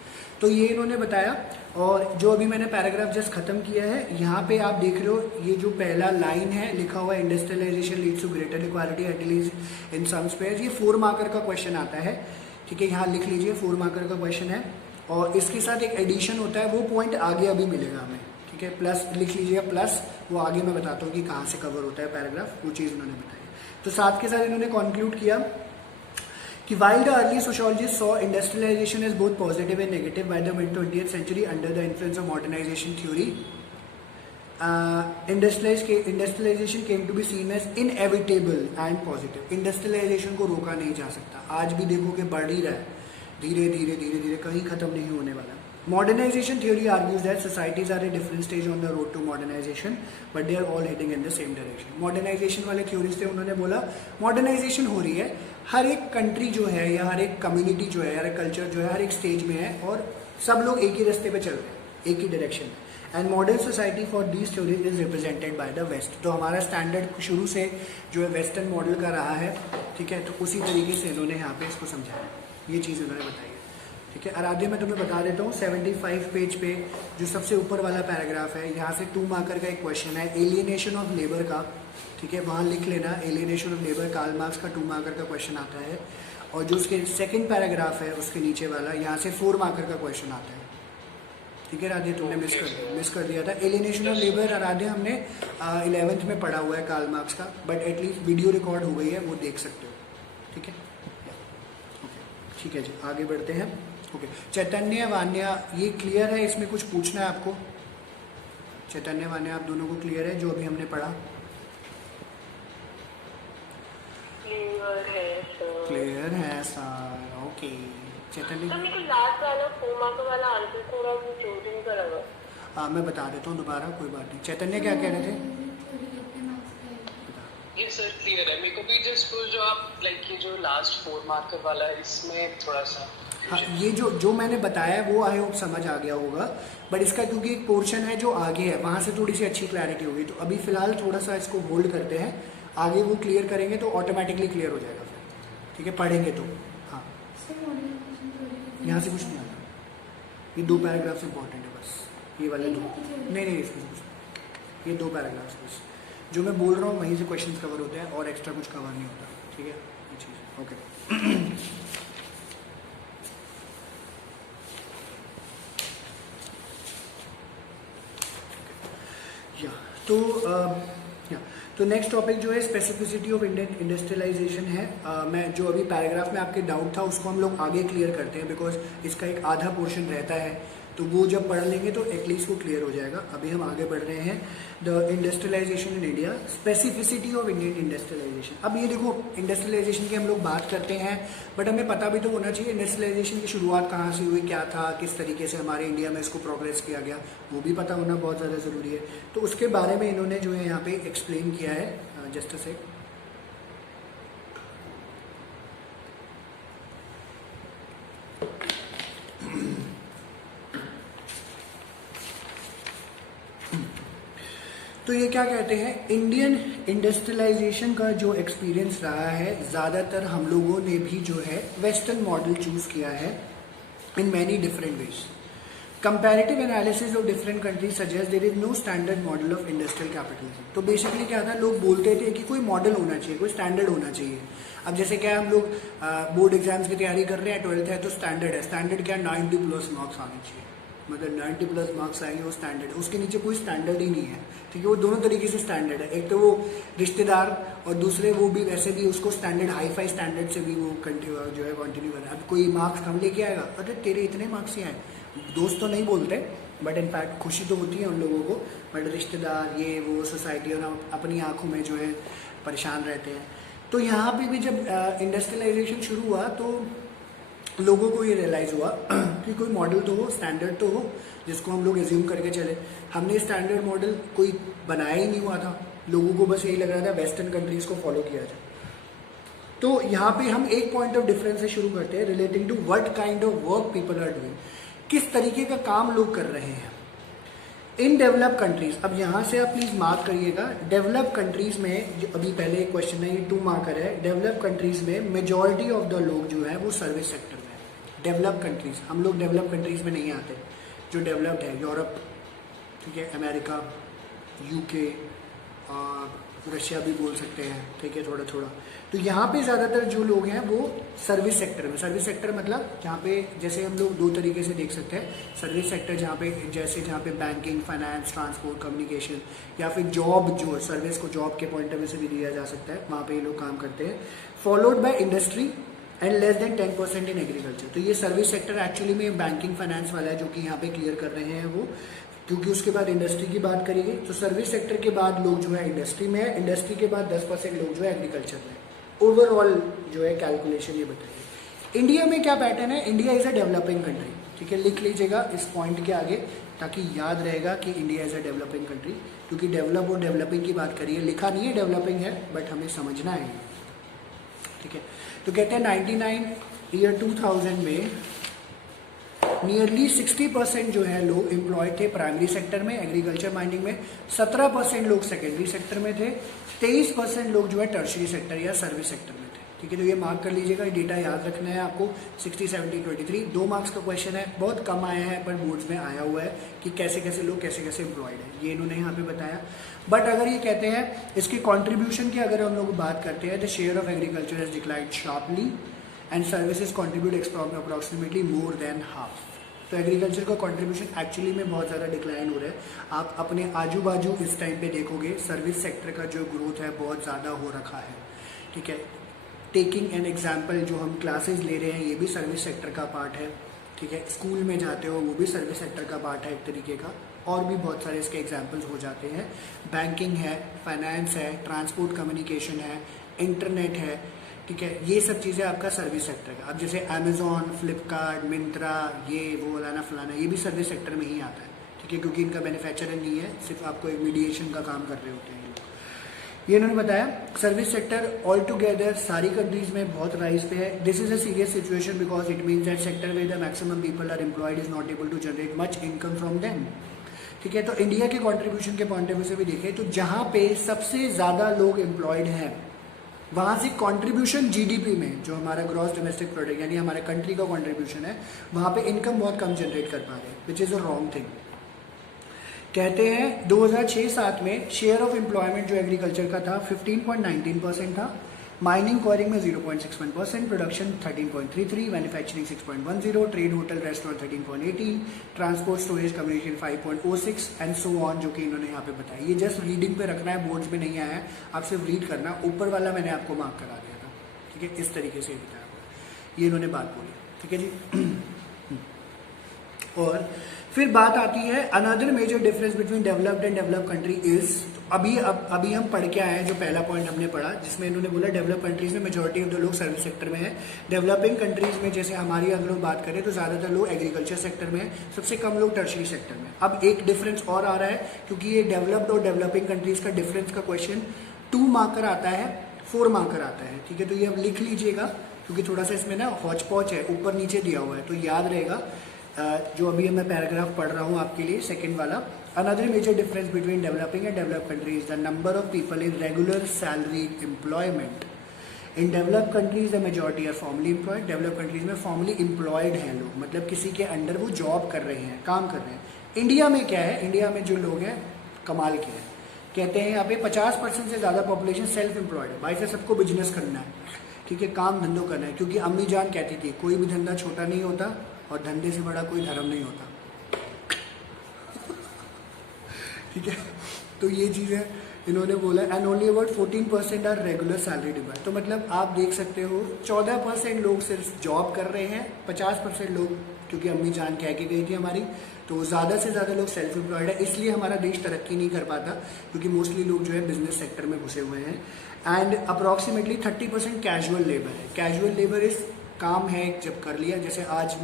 तो ये इन्होंने बताया। और जो अभी मैंने पैराग्राफ जस्ट खत्म किया है, यहाँ पे आप देख रहे हो ये जो पहला लाइन है लिखा हुआ है, industrialization leads to greater equality at least in some spheres. ये 4 मार्कर का क्वेश्चन आता है, ठीक है, यहाँ लिख लीजिए 4 मार्कर का क्वेश्चन है। और इसके साथ एक एडिशन होता है, वो पॉइंट आगे अभी मिलेगा हमें, ठीक है। प्लस लिख लीजिए प्लस, वो आगे मैं बताता हूँ कि कहाँ से कवर होता है पैराग्राफ, वो चीज़ उन्होंने बताई। तो साथ के साथ इन्होंने कंक्लूड किया कि while the early sociologists saw industrialization as both positive and negative, by the mid 20th century under the influence of modernization theory, industrialization came to be seen as inevitable and positive. Industrialization को रोका नहीं जा सकता, आज भी देखो कि बढ़ ही रहा है, धीरे धीरे कहीं खत्म नहीं होने वाला। Modernization theory argues that societies are at different stage on the road to modernization, but they are all heading in the same direction. Modernization वाले theories थे, उन्होंने बोला modernization हो रही है, हर एक कंट्री जो है या हर एक कम्युनिटी जो है, हर एक कल्चर जो है, हर एक स्टेज में है और सब लोग एक ही रास्ते पे चल रहे हैं, एक ही डायरेक्शन में। And modern society for these theories is represented by the west. तो हमारा स्टैंडर्ड शुरू से जो है वेस्टर्न मॉडल का रहा है, ठीक है। तो उसी तरीके से इन्होंने यहाँ पे इसको समझाया, ये चीज़ इन्होंने बताई है, ठीक है। आराध्य मैं तुम्हें बता देता हूँ, 75 पेज पे जो सबसे ऊपर वाला पैराग्राफ है, यहाँ से 2 मार्कर का एक क्वेश्चन है एलियनेशन ऑफ लेबर का, ठीक है, वहाँ लिख लेना alienation of labour, Karl Marx का 2 मार्कर का क्वेश्चन आता है। और जो उसके सेकंड पैराग्राफ है उसके नीचे वाला, यहाँ से 4 मार्कर का क्वेश्चन आता है, ठीक है। आराध्य तुमने मिस कर दिया था एलियनेशन ऑफ लेबर। आराध्य हमने 11th में पढ़ा हुआ है कार्ल मार्क्स का, बट एटलीस्ट वीडियो रिकॉर्ड हो गई है, वो देख सकते हो, ठीक है। ओके ठीक है जी, आगे बढ़ते हैं। ओके चैतन्य वान्या, ये क्लियर है? इसमें कुछ पूछना है आपको? चैतन्य वान्या आप दोनों को क्लियर है जो अभी हमने पढ़ा? क्लियर है सर, ओके। चैतन्य तो मेरे लास्ट वाला 4 मार्क वाला आंसर थोड़ा चोट नहीं करा। मैं बता देता हूँ दोबारा, कोई बात नहीं। चैतन्य क्या कह रहे थे? ये सर क्लियर है मेरे को भी, जस्ट जो आप लाइक ये जो लास्ट 4 मार्कर वाला है इसमें थोड़ा सा। हाँ, ये जो मैंने बताया वो आई होप समझ आ गया होगा, बट इसका क्योंकि एक पोर्शन है जो आगे है, वहाँ से थोड़ी सी अच्छी क्लैरिटी होगी। तो अभी फिलहाल थोड़ा सा इसको होल्ड करते हैं, आगे वो क्लियर करेंगे तो ऑटोमेटिकली क्लियर हो जाएगा फिर, ठीक है, पढ़ेंगे तो। हाँ यहाँ से कुछ नहीं आता, ये 2 पैराग्राफ्स इंपॉर्टेंट है बस, ये वाले 2 नहीं इसमें कुछ, ये 2 पैराग्राफ्स बस जो मैं बोल रहा हूँ वहीं से क्वेश्चन कवर होते हैं और एक्स्ट्रा कुछ कवर नहीं होता, ठीक है, ये चीज़ ओके। तो नेक्स्ट टॉपिक जो है स्पेसिफिसिटी ऑफ इंडियन इंडस्ट्रियलाइजेशन है। मैं जो अभी पैराग्राफ में आपके डाउट था उसको हम लोग आगे क्लियर करते हैं, बिकॉज इसका एक आधा पोर्शन रहता है, तो वो जब पढ़ लेंगे तो एटलीस्ट वो क्लियर हो जाएगा। अभी हम आगे बढ़ रहे हैं, the industrialization in India, specificity of Indian industrialization. अब ये देखो इंडस्ट्रियलाइजेशन की हम लोग बात करते हैं, बट हमें पता भी तो होना चाहिए इंडस्ट्रियलाइजेशन की शुरुआत कहाँ से हुई, क्या था, किस तरीके से हमारे इंडिया में इसको प्रोग्रेस किया गया, वो भी पता होना बहुत ज़्यादा ज़रूरी है। तो उसके बारे में इन्होंने जो है यहाँ पे एक्सप्लेन किया है, जस्ट अ सेक। तो ये क्या कहते हैं, इंडियन इंडस्ट्रियलाइजेशन का जो एक्सपीरियंस रहा है, ज़्यादातर हम लोगों ने भी जो है वेस्टर्न मॉडल चूज़ किया है in many different ways. Comparative analysis of different countries suggest there is no standard model of industrial capitalism. तो बेसिकली क्या था, लोग बोलते थे कि कोई मॉडल होना चाहिए, कोई स्टैंडर्ड होना चाहिए. अब जैसे क्या हम लोग बोर्ड एग्जाम्स की तैयारी कर रहे हैं, 12th है तो स्टैंडर्ड है. स्टैंडर्ड क्या, 90+ मार्क्स आने चाहिए, मतलब 90+ मार्क्स आएंगे वो स्टैंडर्ड है. उसके नीचे कोई स्टैंडर्ड ही नहीं है. ठीक है, वो दोनों तरीके से स्टैंडर्ड है. एक तो वो रिश्तेदार और दूसरे वो भी वैसे भी उसको स्टैंडर्ड हाई फाई स्टैंडर्ड से भी वो जो है कंटिन्यू कर रहा है. अब कोई मार्क्स कम लेके आएगा, अरे तेरे इतने मार्क्स ही आए. दोस्त तो नहीं बोलते, बट इनफैक्ट खुशी तो होती है उन लोगों को, बट रिश्तेदार ये वो सोसाइटी और अपनी आंखों में जो है परेशान रहते हैं. तो यहाँ पे भी जब इंडस्ट्रियलाइजेशन शुरू हुआ तो लोगों को ये रियलाइज़ हुआ कि कोई मॉडल तो हो, स्टैंडर्ड तो हो, जिसको हम लोग एज्यूम करके चले. हमने स्टैंडर्ड मॉडल कोई बनाया ही नहीं हुआ था. लोगों को बस यही लग रहा था वेस्टर्न कंट्रीज को फॉलो किया जाए. तो यहाँ पे हम एक पॉइंट ऑफ डिफरेंस से शुरू करते हैं, relating to what kind of work people are doing. किस तरीके का काम लोग कर रहे हैं इन डेवलप कंट्रीज. अब यहाँ से आप प्लीज मार्क करिएगा, डेवलप कंट्रीज में जो अभी पहले एक क्वेश्चन है, ये 2 मार्कर है. डेवलप कंट्रीज में मेजॉरिटी ऑफ द लोग जो है वो सर्विस सेक्टर में है. डेवलप कंट्रीज, हम लोग डेवलप कंट्रीज में नहीं आते. जो डेवलप्ड है, यूरोप, ठीक है, अमेरिका, यूके, रशिया भी बोल सकते हैं, ठीक है, थोड़ा थोड़ा. तो यहाँ पे ज़्यादातर जो लोग हैं वो सर्विस सेक्टर में. सर्विस सेक्टर मतलब जहाँ पे, जैसे हम लोग 2 तरीके से देख सकते हैं. सर्विस सेक्टर जहाँ पे बैंकिंग, फाइनेंस, ट्रांसपोर्ट, कम्युनिकेशन, या फिर जॉब, जो सर्विस को जॉब के पॉइंट ऑफ व्यू से भी दिया जा सकता है, वहाँ पे ये लोग काम करते हैं. Followed by industry and less than 10% in agriculture. तो ये सर्विस सेक्टर एक्चुअली में बैंकिंग फाइनेंस वाला है, जो कि यहाँ पे क्लियर कर रहे हैं वो, क्योंकि उसके बाद इंडस्ट्री की बात करेंगे. तो सर्विस सेक्टर के बाद लोग जो है इंडस्ट्री में है, इंडस्ट्री के बाद 10% लोग जो है एग्रीकल्चर में. ओवरऑल जो है कैलकुलेशन ये बताइए. इंडिया में क्या पैटर्न है, India is a developing country. ठीक है, लिख लीजिएगा इस पॉइंट के आगे, ताकि याद रहेगा कि India is a developing country. क्योंकि डेवलप और डेवलपिंग की बात करिए, लिखा नहीं है डेवलपिंग है, बट हमें समझना है. ठीक है, तो कहते हैं 2000 में नियरली 60% जो है लोग एम्प्लॉयड थे प्राइमरी सेक्टर में, एग्रीकल्चर माइनिंग में. 17% लोग सेकेंडरी सेक्टर में थे. 23% लोग जो है टर्शरी सेक्टर या सर्विस सेक्टर में थे. ठीक है, तो ये मार्क कर लीजिएगा, ये डेटा याद रखना है आपको. 60, 70, 23, 2 मार्क्स का क्वेश्चन है, बहुत कम आया है, पर बोर्ड्स में आया हुआ है कि कैसे कैसे लोग कैसे कैसे एम्प्लॉयड है, ये इन्होंने यहाँ पे बताया. बट अगर ये कहते हैं इसकी कॉन्ट्रीब्यूशन की अगर हम लोग बात करते हैं, the share of agriculture has declined sharply and services contribute approximately more than half. तो एग्रीकल्चर का कंट्रीब्यूशन एक्चुअली में बहुत ज़्यादा डिक्लाइन हो रहा है. आप अपने आजू बाजू इस टाइम पे देखोगे, सर्विस सेक्टर का जो ग्रोथ है बहुत ज़्यादा हो रखा है. ठीक है, टेकिंग एन एग्जाम्पल, जो हम क्लासेस ले रहे हैं ये भी सर्विस सेक्टर का पार्ट है. ठीक है, स्कूल में जाते हो वो भी सर्विस सेक्टर का पार्ट है एक तरीके का. और भी बहुत सारे इसके एग्जाम्पल्स हो जाते हैं. बैंकिंग है, फाइनेंस है, ट्रांसपोर्ट कम्युनिकेशन है, इंटरनेट है. ठीक है, ये सब चीज़ें आपका सर्विस सेक्टर का. अब जैसे अमेजोन, फ्लिपकार्ट, मिंत्रा, ये वो फलाना फलाना, ये भी सर्विस सेक्टर में ही आता है. ठीक है, क्योंकि इनका मैन्युफैक्चरर नहीं है, सिर्फ आपको एक मीडिएशन का काम कर रहे होते हैं ये इन्होंने बताया. सर्विस सेक्टर ऑल टुगेदर सारी कंट्रीज में बहुत राइज पे है. This is a serious situation because it means that sector where the maximum people are employed is not able to generate much income from them. ठीक है, तो इंडिया के कॉन्ट्रीब्यूशन के पॉइंट ऑफ व्यू से भी देखें तो जहाँ पे सबसे ज़्यादा लोग एम्प्लॉयड हैं, वहाँ से कंट्रीब्यूशन जीडीपी में, जो हमारा ग्रॉस डोमेस्टिक प्रोडक्ट यानी हमारे कंट्री का कंट्रीब्यूशन है, वहाँ पे इनकम बहुत कम जनरेट कर पा रहे हैं, which is a wrong thing. कहते हैं 2006-07 में शेयर ऑफ एम्प्लॉयमेंट जो एग्रीकल्चर का था 15.19% था. माइनिंग क्वायरिंग में 0.61%, production 13.33, manufacturing 6.10, trade hotel restaurant 13.18, transport storage communication 5.06 and so on, जो कि इन्होंने यहाँ पे बताया. ये जस्ट रीडिंग पे रखना है, बोर्ड्स में नहीं आया है, आप सिर्फ रीड करना. ऊपर वाला मैंने आपको मार्क करा दिया था. ठीक है, इस तरीके से बताया, ये इन्होंने बात बोली. ठीक है जी. और फिर बात आती है another major difference between developed and develop countries. अभी हम पढ़ के आए हैं, जो पहला पॉइंट हमने पढ़ा, जिसमें इन्होंने बोला डेवलप कंट्रीज में मेजॉरिटी ऑफ द लोग सर्विस सेक्टर में है. डेवलपिंग कंट्रीज में जैसे हमारी अगर लोग बात करें तो ज़्यादातर लोग एग्रीकल्चर सेक्टर में है, सबसे कम लोग टर्शरी सेक्टर में. अब एक डिफरेंस और आ रहा है, क्योंकि ये डेवलप्ड और डेवलपिंग कंट्रीज का डिफरेंस का क्वेश्चन 2 मार्कर आता है, 4 मार्कर आता है. ठीक है, तो ये अब लिख लीजिएगा, क्योंकि थोड़ा सा इसमें ना हौच पौच है, ऊपर नीचे दिया हुआ है, तो याद रहेगा. जो अभी मैं पैराग्राफ पढ़ रहा हूँ आपके लिए, सेकंड वाला। Another major difference between developing and developed countries the number of people in regular salaried employment. In developed countries the majority are formally employed. Developed countries में फॉर्मली एम्प्लॉयड हैं लोग, मतलब किसी के अंडर वो जॉब कर रहे हैं, काम कर रहे हैं। इंडिया में क्या है, इंडिया में जो लोग हैं कमाल के हैं, कहते हैं यहाँ पे 50% से ज़्यादा पॉपुलेशन सेल्फ एम्प्लॉयड है। भाई से सबको बिजनेस करना है, ठीक है, काम धंधो करना है, क्योंकि अम्मी जान कहती थी कोई भी धंधा छोटा नहीं होता और धंधे से बड़ा कोई धर्म नहीं होता। ठीक है, तो ये चीज़ है इन्होंने बोला। And only about 14% are regular salary demand. तो मतलब आप देख सकते हो 14% लोग सिर्फ जॉब कर रहे हैं, 50% लोग, क्योंकि अम्मी जान कह के गई थी हमारी, तो ज़्यादा से ज़्यादा लोग सेल्फ एम्प्लॉयड है। इसलिए हमारा देश तरक्की नहीं कर पाता, क्योंकि मोस्टली लोग जो है बिजनेस सेक्टर में घुसे हुए हैं। एंड अप्रॉक्सीमेटली 30% कैजुअल लेबर है। कैजुअल लेबर इस काम है जब कर लिया, जैसे आज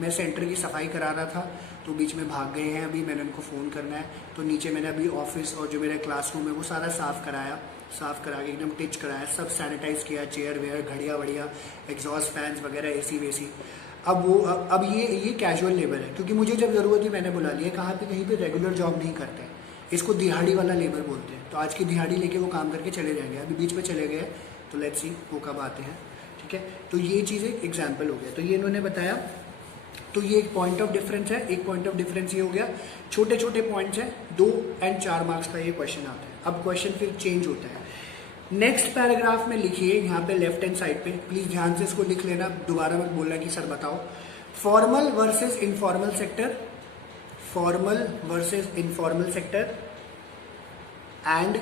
मैं सेंटर की सफाई करा रहा था, तो बीच में भाग गए हैं, अभी मैंने उनको फ़ोन करना है, तो नीचे मैंने अभी ऑफिस और जो मेरा क्लासरूम है वो सारा साफ़ कराया, साफ़ करा के एकदम टिच कराया, सब सैनिटाइज किया, चेयर वेयर, घड़िया वड़िया, एग्जॉस्ट फैंस वगैरह, एसी वेसी। अब ये कैजुअल लेबर है, क्योंकि मुझे जब ज़रूरत थी मैंने बुला लिया। कहाँ पे, कहीं पे रेगुलर जॉब नहीं करते हैं, इसको दिहाड़ी वाला लेबर बोलते हैं। तो आज की दिहाड़ी लेके वो काम करके चले जाएंगे, अभी बीच में चले गए, तो लेट्स सी वो कब आते हैं। ठीक है, तो ये चीज़ एक एग्जाम्पल हो गया, तो ये इन्होंने बताया। तो ये एक पॉइंट ऑफ डिफरेंस है, एक पॉइंट ऑफ डिफरेंस ये हो गया। छोटे छोटे पॉइंट्स हैं, 2 और 4 मार्क्स का ये क्वेश्चन आता है। अब क्वेश्चन फिर चेंज होता है। नेक्स्ट पैराग्राफ में लिखिए, यहाँ पे लेफ्ट हैंड साइड पे, प्लीज ध्यान से इसको लिख लेना, दोबारा मत बोलना कि सर बताओ। Formal versus informal sector, formal versus informal sector and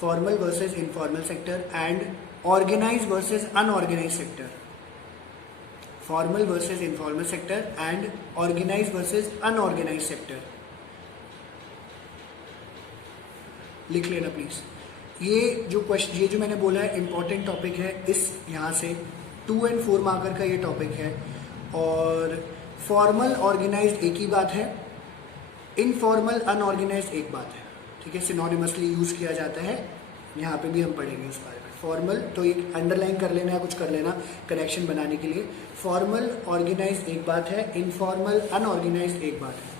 formal versus informal sector and organise versus unorganise sector, formal versus informal sector and organise versus unorganise sector. लिख लेना प्लीज। ये जो मैंने बोला है इंपॉर्टेंट टॉपिक है, इस यहाँ से 2 और 4 मार्कर का ये टॉपिक है। और फॉर्मल ऑर्गेनाइज्ड एक ही बात है, इनफॉर्मल अनऑर्गेनाइज्ड एक बात है। ठीक है, सिनोनिमसली यूज किया जाता है, यहाँ पे भी हम पढ़ेंगे उस बारे में। फॉर्मल तो एक अंडरलाइन कर लेना या कुछ कर लेना कनेक्शन बनाने के लिए। फॉर्मल ऑर्गेनाइज्ड एक बात है, इनफॉर्मल अनऑर्गेनाइज्ड एक बात है।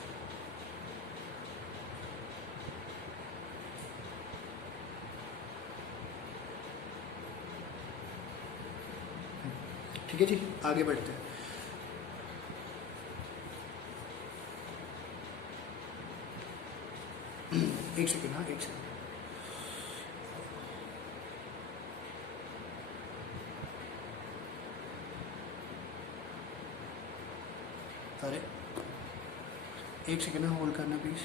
ठीक है जी, आगे बढ़ते हैं। एक सेकेंड, हाँ एक सेकेंड। अरे एक सेकेंड होल्ड करना प्लीज।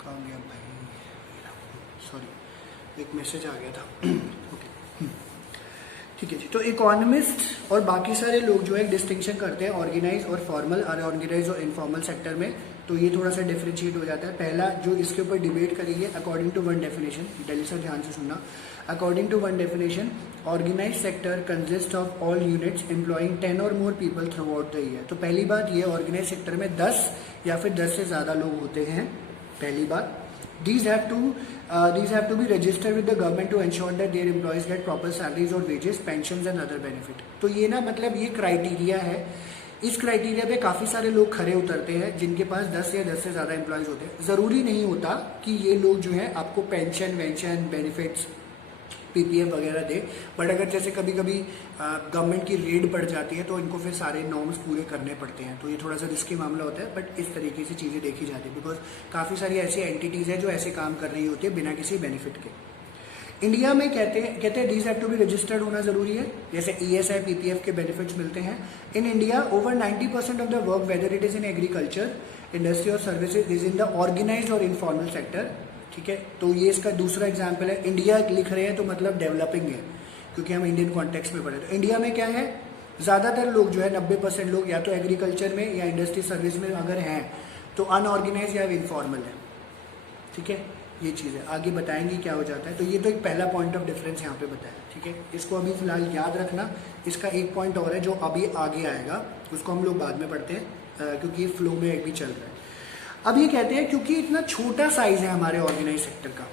कहाँ गया भाई, सॉरी एक मैसेज आ गया था। ओके ठीक है जी। तो इकोनॉमिस्ट और बाकी सारे लोग जो है डिस्टिंक्शन करते हैं ऑर्गेनाइज और फॉर्मल, अनऑर्गेनाइज और इनफॉर्मल सेक्टर में। तो ये थोड़ा सा डिफरेंशिएट हो जाता है। पहला जो इसके ऊपर डिबेट करेंगे, according to one definition, Delhi से ध्यान से सुनना। According to one definition, organise sector consist of all units employing 10 और more people throughout the year. तो पहली बात ये, ऑर्गेनाइज सेक्टर में 10 या फिर 10 से ज़्यादा लोग होते हैं, पहली बात। These have to be registered with the government to ensure that their employees get proper salaries or wages, pensions and other benefit। तो ये ना मतलब ये क्राइटेरिया है। इस क्राइटेरिया पे काफ़ी सारे लोग खरे उतरते हैं जिनके पास 10 या 10 से ज़्यादा एम्प्लॉयज़ होते हैं। ज़रूरी नहीं होता कि ये लोग जो है आपको पेंशन वेंशन बेनिफिट्स पीपीएफ वगैरह दे, बट अगर जैसे कभी कभी गवर्नमेंट की रेड पड़ जाती है तो इनको फिर सारे नॉर्म्स पूरे करने पड़ते हैं। तो ये थोड़ा सा रिस्की मामला होता है, बट इस तरीके से चीज़ें देखी जाती है, बिकॉज काफ़ी सारी ऐसी एंटिटीज़ हैं जो ऐसे काम कर रही होती है बिना किसी बेनिफिट के। इंडिया में कहते हैं these have to be registered होना जरूरी है, जैसे ईएसआई पीपीएफ के बेनिफिट्स मिलते हैं। In India over 90% of the work whether it is in agriculture, industry और services is in the organized और इनफॉर्मल सेक्टर। ठीक है, तो ये इसका दूसरा एग्जाम्पल है। इंडिया लिख रहे हैं तो मतलब डेवलपिंग है, क्योंकि हम इंडियन कॉन्टेक्स्ट में पढ़े। तो इंडिया में क्या है, ज़्यादातर लोग जो है 90% लोग या तो एग्रीकल्चर में या इंडस्ट्री सर्विस में अगर हैं तो अनऑर्गेनाइज या इनफॉर्मल है। ठीक है, ये चीज़ है, आगे बताएंगे क्या हो जाता है। तो ये तो एक पहला पॉइंट ऑफ डिफरेंस यहाँ पे बताया। ठीक है, इसको अभी फिलहाल याद रखना। इसका एक पॉइंट और है जो अभी आगे आएगा, उसको हम लोग बाद में पढ़ते हैं क्योंकि ये फ्लो में भी चल रहा है। अब ये कहते हैं क्योंकि इतना छोटा साइज है हमारे ऑर्गेनाइज सेक्टर का,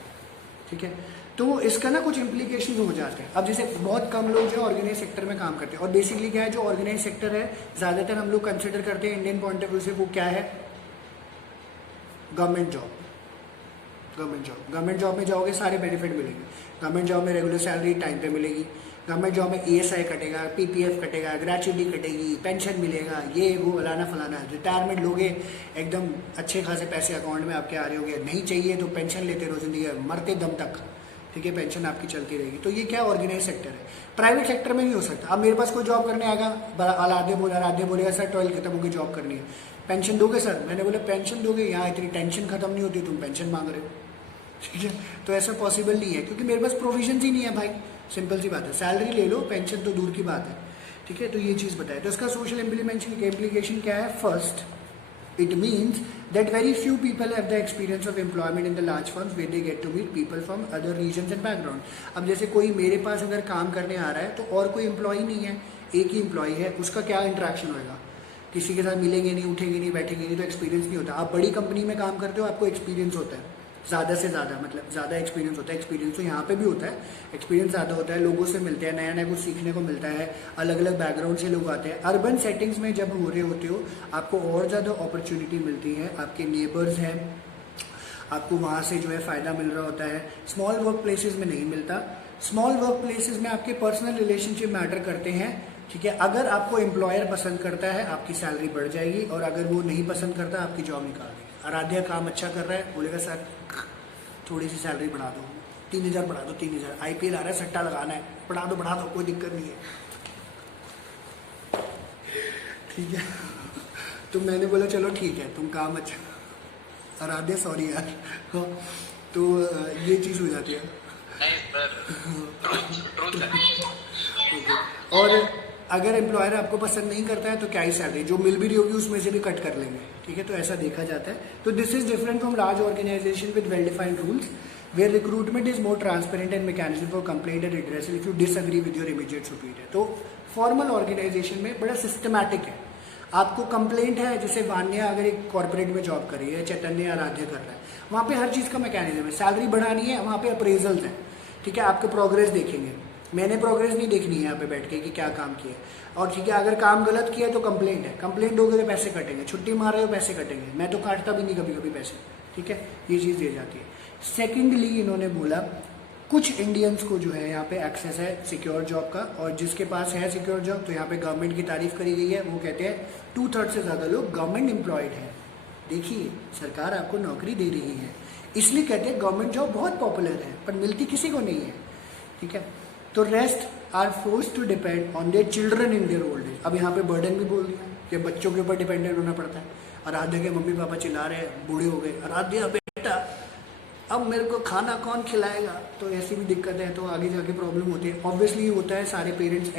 ठीक है, तो इसका ना कुछ इम्प्लीकेशन हो जाते हैं। अब जैसे बहुत कम लोग जो ऑर्गेनाइज सेक्टर में काम करते हैं, और बेसिकली क्या है, जो ऑर्गेनाइज सेक्टर है ज़्यादातर हम लोग कंसिडर करते हैं इंडियन पॉइंट ऑफ व्यू से, वो क्या है, गवर्नमेंट जॉब। गवर्नमेंट जॉब में जाओगे सारे बेनिफिट मिलेंगे। गवर्नमेंट जॉब में रेगुलर सैलरी टाइम पे मिलेगी, गवर्नमेंट जॉब में ESI कटेगा, PPF कटेगा, ग्रेचुइटी कटेगी, पेंशन मिलेगा, ये वो फलाना फलाना। रिटायरमेंट लोगे एकदम अच्छे खासे पैसे अकाउंट में आपके आ रहे होंगे, नहीं चाहिए तो पेंशन लेते रहो जिंदगी मरते दम तक, ठीक है, पेंशन आपकी चलती रहेगी। तो ये क्या ऑर्गेनाइज सेक्टर है। प्राइवेट सेक्टर में नहीं हो सकता। अब मेरे पास कोई जॉब करने आएगा, आराध्य बोलेगा सर 12 खत्म होगी, जॉब करनी है, पेंशन दोगे सर? मैंने बोला पेंशन दोगे, यहाँ इतनी टेंशन खत्म नहीं होती, तुम पेंशन मांग रहे हो, ठीक है। तो ऐसा पॉसिबल नहीं है क्योंकि मेरे पास प्रोविजन ही नहीं है भाई, सिंपल सी बात है। सैलरी ले लो, पेंशन तो दूर की बात है, ठीक है। तो ये चीज़ बताए। तो इसका सोशल इम्प्लीकेशन क्या है? First, it means that very few people have the experience of employment in the large firms where they get to meet people from other regions and background. अब जैसे कोई मेरे पास अगर काम करने आ रहा है तो और कोई एम्प्लॉय नहीं है, एक ही एम्प्लॉय है, उसका क्या इंटरेक्शन होएगा? किसी के साथ मिलेंगे नहीं, उठेंगे नहीं, बैठेंगे नहीं, तो एक्सपीरियंस नहीं होता। आप बड़ी कंपनी में काम करते हो, आपको एक्सपीरियंस होता है ज़्यादा से ज़्यादा, मतलब ज़्यादा एक्सपीरियंस होता है। एक्सपीरियंस तो यहाँ पे भी होता है, एक्सपीरियंस ज़्यादा होता है, लोगों से मिलते हैं, नया नया कुछ सीखने को मिलता है, अलग अलग बैकग्राउंड से लोग आते हैं। अर्बन सेटिंग्स में जब हो रहे होते हो आपको और ज़्यादा अपॉर्चुनिटी मिलती है, आपके नेबर्स हैं, आपको वहाँ से जो है फ़ायदा मिल रहा होता है। स्मॉल वर्क प्लेसेस में नहीं मिलता। स्मॉल वर्क प्लेसेस में आपके पर्सनल रिलेशनशिप मैटर करते हैं, ठीक है। अगर आपको एम्प्लॉयर पसंद करता है आपकी सैलरी बढ़ जाएगी, और अगर वो नहीं पसंद करता आपकी जॉब निकाल देगी। आराध्या काम अच्छा कर रहा है, बोलेगा सर थोड़ी सी सैलरी बढ़ा दो, 3000 बढ़ा दो, 3000, IPL आ रहा है, सट्टा लगाना है, बढ़ा दो, कोई दिक्कत नहीं है, ठीक है। तो मैंने बोला चलो ठीक है, तुम काम अच्छा, आराध्या सॉरी यार, हाँ, तो ये चीज़ हो जाती है। और अगर एम्प्लॉयर आपको पसंद नहीं करता है तो क्या ही सैलरी जो मिल भी रही होगी उसमें से भी कट कर लेंगे, ठीक है। तो ऐसा देखा जाता है। तो this is different from large organization with well defined rules where recruitment is more transparent and mechanism for complaint and redressal if you disagree with your immediate superior. तो फॉर्मल ऑर्गेनाइजेशन में बड़ा सिस्टमैटिक है। आपको कंप्लेंट है, जैसे वान्या अगर एक कॉर्पोरेट में जॉब कर रही है, चैतन्य आराध्य कर रहा है, वहाँ पे हर चीज़ का मैकेनिज्म है। सैलरी बढ़ानी है, वहाँ पे अप्रेजल्स हैं, ठीक है, आपके प्रोग्रेस देखेंगे। मैंने प्रोग्रेस नहीं देखनी है यहाँ पे बैठ के कि क्या काम किया, और ठीक है अगर काम गलत किया तो कंप्लेंट है, कंप्लेंट दोगे तो पैसे कटेंगे, छुट्टी मार रहे हो पैसे कटेंगे, मैं तो काटता भी नहीं कभी कभी पैसे, ठीक है, ये चीज़ दी जाती है। सेकेंडली इन्होंने बोला कुछ इंडियंस को जो है यहाँ पे एक्सेस है सिक्योर जॉब का, और जिसके पास है सिक्योर जॉब, तो यहाँ पे गवर्नमेंट की तारीफ करी गई है। वो कहते हैं 2/3 से ज़्यादा लोग गवर्नमेंट एम्प्लॉयड हैं। देखिए सरकार आपको नौकरी दे रही है, इसलिए कहते हैं गवर्नमेंट जॉब बहुत पॉपुलर है, पर मिलती किसी को नहीं है, ठीक है। तो rest are force to depend on their children in their old age. अब यहाँ पे बर्डन भी बोल दिया कि बच्चों के ऊपर डिपेंडेंट होना पड़ता है। आराध्या के मम्मी पापा चिल्ला रहे हैं, बूढ़े हो गए, आराध्या बेटा अब मेरे को खाना कौन खिलाएगा, तो ऐसी भी दिक्कत है, तो आगे जाके प्रॉब्लम होती है। ऑब्वियसली होता है, सारे पेरेंट्स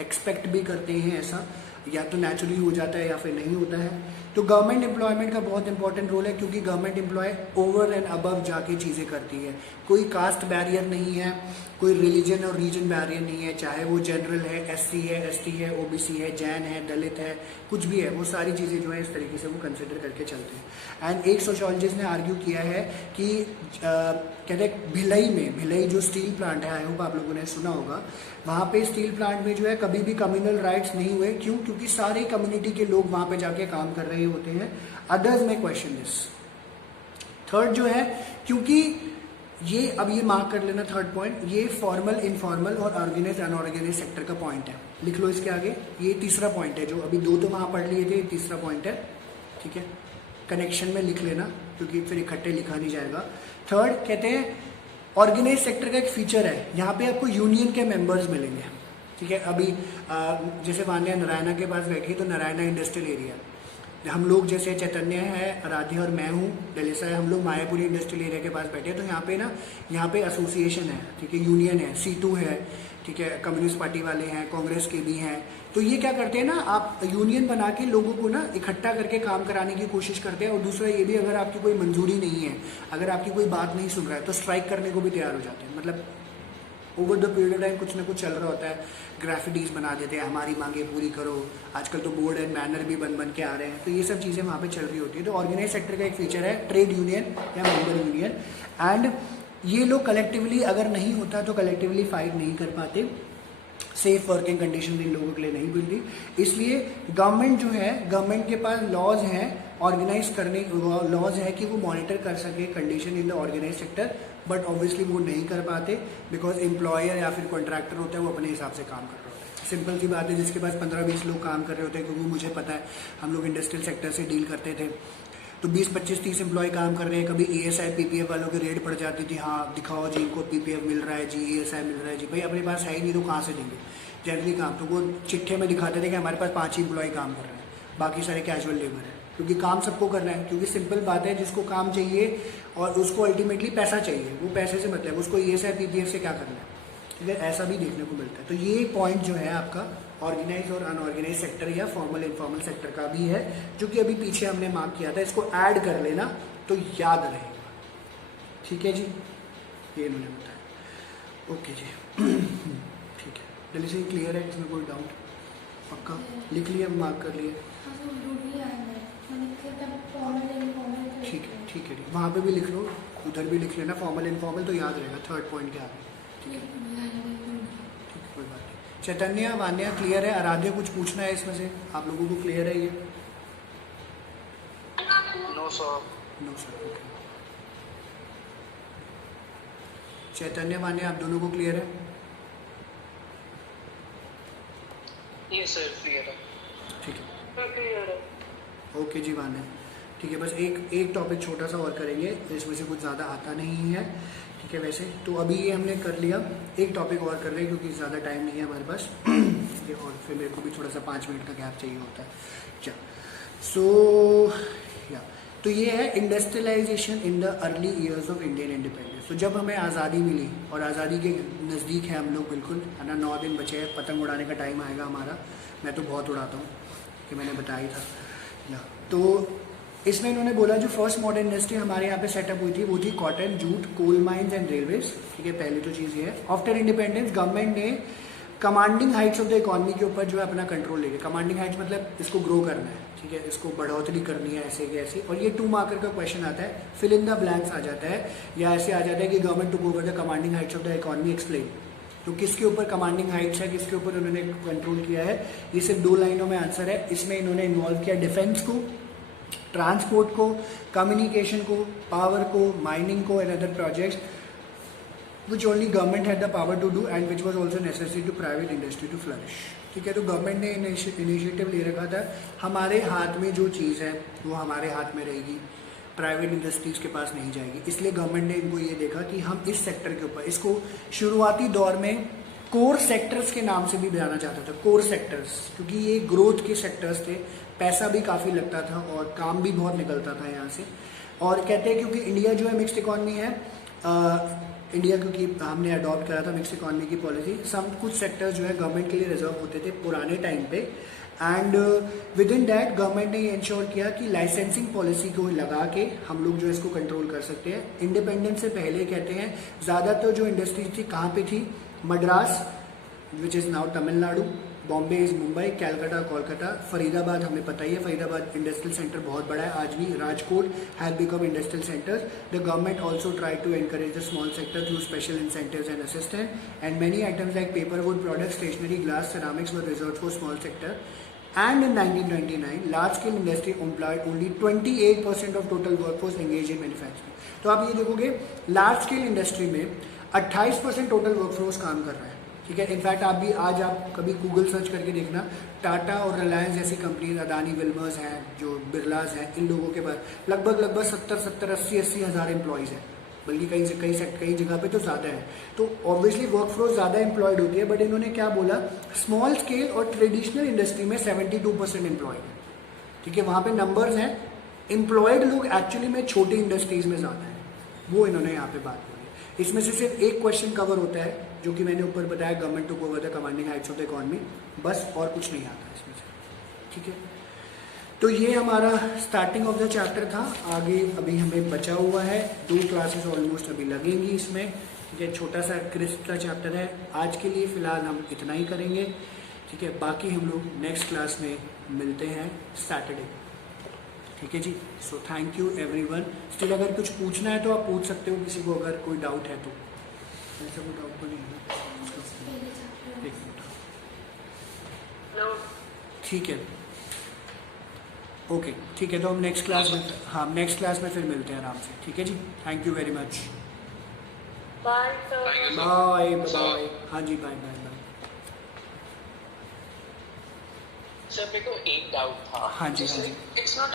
एक्सपेक्ट भी करते हैं ऐसा, या तो नेचुरली हो जाता है या फिर नहीं होता है। तो गवर्नमेंट एम्प्लॉयमेंट का बहुत इंपॉर्टेंट रोल है, क्योंकि government employ over and above जाके चीज़ें करती है। कोई कास्ट बैरियर नहीं है, कोई रिलीजन और रीजन बैरियर नहीं है, चाहे वो जनरल है, SC है, ST है, OBC है, जैन है, दलित है, कुछ भी है, वो सारी चीज़ें जो है इस तरीके से वो कंसिडर करके चलते हैं। एंड एक सोशोलॉजिस्ट ने आर्ग्यू किया है कि कहते हैं भिलाई जो स्टील प्लांट है, आई होप आप लोगों ने सुना होगा, वहाँ पे स्टील प्लांट में जो है कभी भी कम्युनल राइट्स नहीं हुए। क्यों? क्योंकि सारे कम्युनिटी के लोग वहाँ पे जाके काम कर रहे होते हैं। अदर्स में क्वेश्चन दिस। थर्ड जो है, क्योंकि ये अब ये मार्क कर लेना थर्ड पॉइंट, ये फॉर्मल इनफॉर्मल और ऑर्गेनाइज अनऑर्गेनाइज सेक्टर का पॉइंट है, लिख लो इसके आगे। ये तीसरा पॉइंट है, जो अभी दो तो वहाँ पढ़ लिए थे, ये तीसरा पॉइंट है, ठीक है, कनेक्शन में लिख लेना क्योंकि फिर इकट्ठे लिखा नहीं जाएगा। थर्ड कहते हैं ऑर्गेनाइज सेक्टर का एक फीचर है, यहाँ पे आपको यूनियन के मेंबर्स मिलेंगे, ठीक है। अभी जैसे वान्या नारायणा के पास बैठी, तो नारायणा इंडस्ट्रियल एरिया, हम लोग जैसे चैतन्य है, आराध्या और मैं हूँ, ललिसा है, हम लोग मायापुरी इंडस्ट्रियल एरिया के पास बैठे हैं। तो यहाँ पे ना, यहाँ पे एसोसिएशन है, ठीक है, यूनियन है, C2 है, ठीक है, कम्युनिस्ट पार्टी वाले हैं, कांग्रेस के भी हैं। तो ये क्या करते हैं ना, आप यूनियन बना के लोगों को ना इकट्ठा करके काम कराने की कोशिश करते हैं। और दूसरा ये भी, अगर आपकी कोई मंजूरी नहीं है, अगर आपकी कोई बात नहीं सुन रहा है, तो स्ट्राइक करने को भी तैयार हो जाते हैं। मतलब over the period of time कुछ ना कुछ चल रहा होता है, ग्राफिटीज बना देते हैं, हमारी मांगे पूरी करो, आजकल तो बोर्ड एंड बैनर भी बन के आ रहे हैं, तो ये सब चीज़ें वहाँ पे चल रही होती है। तो ऑर्गेनाइज सेक्टर का एक फीचर है ट्रेड यूनियन या मेंबर यूनियन, एंड ये लोग कलेक्टिवली अगर नहीं होता तो कलेक्टिवली फाइट नहीं कर पाते, सेफ वर्किंग कंडीशन इन लोगों के लिए नहीं मिलती। इसलिए गवर्नमेंट जो है, गवर्नमेंट के पास लॉज हैं ऑर्गेनाइज करने, लॉज है कि वो मॉनिटर कर सके condition in the organise sector, but obviously वो नहीं कर पाते बिकॉज एम्प्लॉयर या फिर कॉन्ट्रैक्टर होता है वो अपने हिसाब से काम कर रहा होता है। सिंपल सी बात है, जिसके पास 15-20 लोग काम कर रहे होते हैं, क्योंकि मुझे पता है हम लोग इंडस्ट्रियल सेक्टर से डील करते थे, तो 20-25-30 एम्प्लॉय काम कर रहे हैं, कभी ESI PPF वालों की रेट पड़ जाती थी, हाँ दिखाओ जी इनको PPF मिल रहा है जी, ESI मिल रहा है जी, भाई अपने पास है ही नहीं तो कहाँ से देंगे जनरली काम। तो वो चिट्ठे में दिखाते थे कि हमारे पास 5 ही एम्प्लॉय काम कर रहे हैं, बाकी सारे कैजुअल लेबर है, क्योंकि काम सबको करना है। क्योंकि सिंपल बात है, जिसको काम चाहिए और उसको अल्टीमेटली पैसा चाहिए, वो पैसे से मतलब उसको ESI PPF से क्या करना है, ठीक है, ऐसा भी देखने को मिलता है। तो ये पॉइंट जो है आपका ऑर्गेनाइज और अनऑर्गेनाइज सेक्टर या फॉर्मल इनफॉर्मल सेक्टर का भी है, जो कि अभी पीछे हमने मार्क किया था, इसको ऐड कर लेना तो याद रहेगा। ठीक है जी, ये इन्होंने बताया। ओके जी ठीक है, दिल्ली से क्लियर है, इसमें कोई डाउट? पक्का लिख लिया, मार्क कर लिए? ठीक है ठीक है, वहाँ पे भी लिख लो, उधर भी लिख लेना, फॉर्मल इनफॉर्मल तो याद रहेगा थर्ड पॉइंट के आगे। ठीक है कोई बात नहीं। चैतन्य वान्या क्लियर है? आराध्य कुछ पूछना है इसमें से? आप लोगों को क्लियर है ये? No sir. No sir, okay. Chaitanya Vanya आप दोनों को क्लियर है? ये सर क्लियर है। ठीक है क्लियर है। ओके जी वान्या, ठीक है। बस एक टॉपिक छोटा सा और करेंगे, इसमें से कुछ ज़्यादा आता नहीं है, ठीक है। वैसे तो अभी ये हमने कर लिया, एक टॉपिक और कर रहे हैं क्योंकि ज़्यादा टाइम नहीं है हमारे पास ठीक है, और फिर मेरे को भी थोड़ा सा 5 मिनट का गैप चाहिए होता है। क्या या तो ये है industrialization in the early years of Indian independence. तो जब हमें आज़ादी मिली और आज़ादी के नज़दीक है हम लोग, बिल्कुल है ना, 9 दिन बचे हैं, पतंग उड़ाने का टाइम आएगा हमारा। मैं तो बहुत उड़ाता हूँ, कि मैंने बताया ही था या। तो इसमें इन्होंने बोला जो फर्स्ट मॉडर्न इंडस्ट्री हमारे यहाँ पे सेटअप हुई थी वो थी cotton, jute, coal mines and railways. ठीक है, पहली तो चीज़ ये है। आफ्टर इंडिपेंडेंस गवर्नमेंट ने commanding heights of the economy के ऊपर जो है अपना कंट्रोल लेके, कमांडिंग हाइट्स मतलब इसको ग्रो करना है, ठीक है, इसको बढ़ोतरी करनी है ऐसे कि ऐसे। और ये 2 मार्कर का क्वेश्चन आता है, फिल इन द ब्लैंक्स आ जाता है, या ऐसे आ जाता है कि government took over the commanding heights of the economy, explain. तो किसके ऊपर कमांडिंग हाइट्स है, किसके ऊपर उन्होंने कंट्रोल किया है, ये सिर्फ 2 लाइनों में आंसर है। इसमें इन्होंने इन्वॉल्व किया डिफेंस को, ट्रांसपोर्ट को, कम्युनिकेशन को, पावर को, माइनिंग को and other projects which only government had the power to do and which was also necessary to private industry to flourish। ठीक है, तो गवर्नमेंट ने इनिशिएटिव ले रखा था, हमारे हाथ में जो चीज़ है वो हमारे हाथ में रहेगी, प्राइवेट इंडस्ट्रीज़ के पास नहीं जाएगी। इसलिए गवर्नमेंट ने इनको ये देखा कि हम इस सेक्टर के ऊपर, इसको शुरुआती दौर में कोर सेक्टर्स के नाम से भी जाना जाता था, कोर सेक्टर्स, क्योंकि ये ग्रोथ के सेक्टर्स थे, पैसा भी काफ़ी लगता था और काम भी बहुत निकलता था यहाँ से। और कहते हैं क्योंकि इंडिया जो है मिक्स्ड इकॉनमी है, इंडिया क्योंकि हमने अडॉप्ट करा था मिक्स इकॉनमी की पॉलिसी, सब कुछ सेक्टर्स जो है गवर्नमेंट के लिए रिजर्व होते थे पुराने टाइम पे। And with in that government ने ये इंश्योर किया कि लाइसेंसिंग पॉलिसी को लगा के हम लोग जो इसको कंट्रोल कर सकते हैं। इंडिपेंडेंस से पहले कहते हैं ज़्यादातर जो इंडस्ट्रीज थी कहाँ पे थी, Madras which is now Tamil Nadu, Bombay is Mumbai, Calcutta Kolkata, Faridabad हमें पता ही है, फरीदाबाद इंडस्ट्रियल सेंटर बहुत बड़ा है आज भी, Rajkot have become industrial centre. The government also try to encourage the small sector through special incentives and assistance and many items like paper wood products, stationery, glass, ceramics were reserved for small sector. And in 1999, large-scale industry employed only 28% of total workforce engaged in manufacturing। तो आप ये देखोगे लार्ज स्केल इंडस्ट्री में 28% टोटल वर्कफोर्स काम कर रहा है, ठीक है। इनफैक्ट आप कभी गूगल सर्च करके देखना, टाटा और रिलायंस जैसी कंपनीज, अदानी विल्मर्स हैं, जो बिरलाज हैं, इन लोगों के पास लगभग 70-80 हज़ार एम्प्लॉयज़ हैं, बल्कि कई जगह पे तो ज़्यादा है। तो ऑब्वियसली वर्कफोर्स ज़्यादा एम्प्लॉयड होती है, बट इन्होंने क्या बोला, स्मॉल स्केल और ट्रेडिशनल इंडस्ट्री में 72% एम्प्लॉयड है, ठीक है। वहाँ पे नंबर्स हैं, एम्प्लॉयड लोग एक्चुअली में छोटी इंडस्ट्रीज में ज़्यादा है, वो इन्होंने यहाँ पे बात बोली। इसमें से सिर्फ एक क्वेश्चन कवर होता है जो कि मैंने ऊपर बताया, government took over the commanding heights of the economy, बस और कुछ नहीं आता इसमें से, ठीक है। तो ये हमारा स्टार्टिंग ऑफ द चैप्टर था। आगे अभी हमें बचा हुआ है 2 क्लासेस ऑलमोस्ट अभी लगेंगी इसमें, ठीक है। छोटा सा क्रिस्प का चैप्टर है। आज के लिए फ़िलहाल हम इतना ही करेंगे, ठीक है। बाकी हम लोग नेक्स्ट क्लास में मिलते हैं सैटरडे, ठीक है जी। So thank you everyone. Still अगर कुछ पूछना है तो आप पूछ सकते हो, किसी को अगर कोई डाउट है तो। ऐसा कोई डाउट तो नहीं है? एक मिनट, नो ठीक है, ओके, ठीक है। तो हम नेक्स्ट क्लास में, हाँ नेक्स्ट क्लास में फिर मिलते हैं आराम से, ठीक है जी। Thank you very much. Bye sir. Thank you, sir. Bye So- bye. हाँ जी, बाय बाय बाय। सर मेरे को एक डाउट था। हाँ जी, हाँ जी। It's not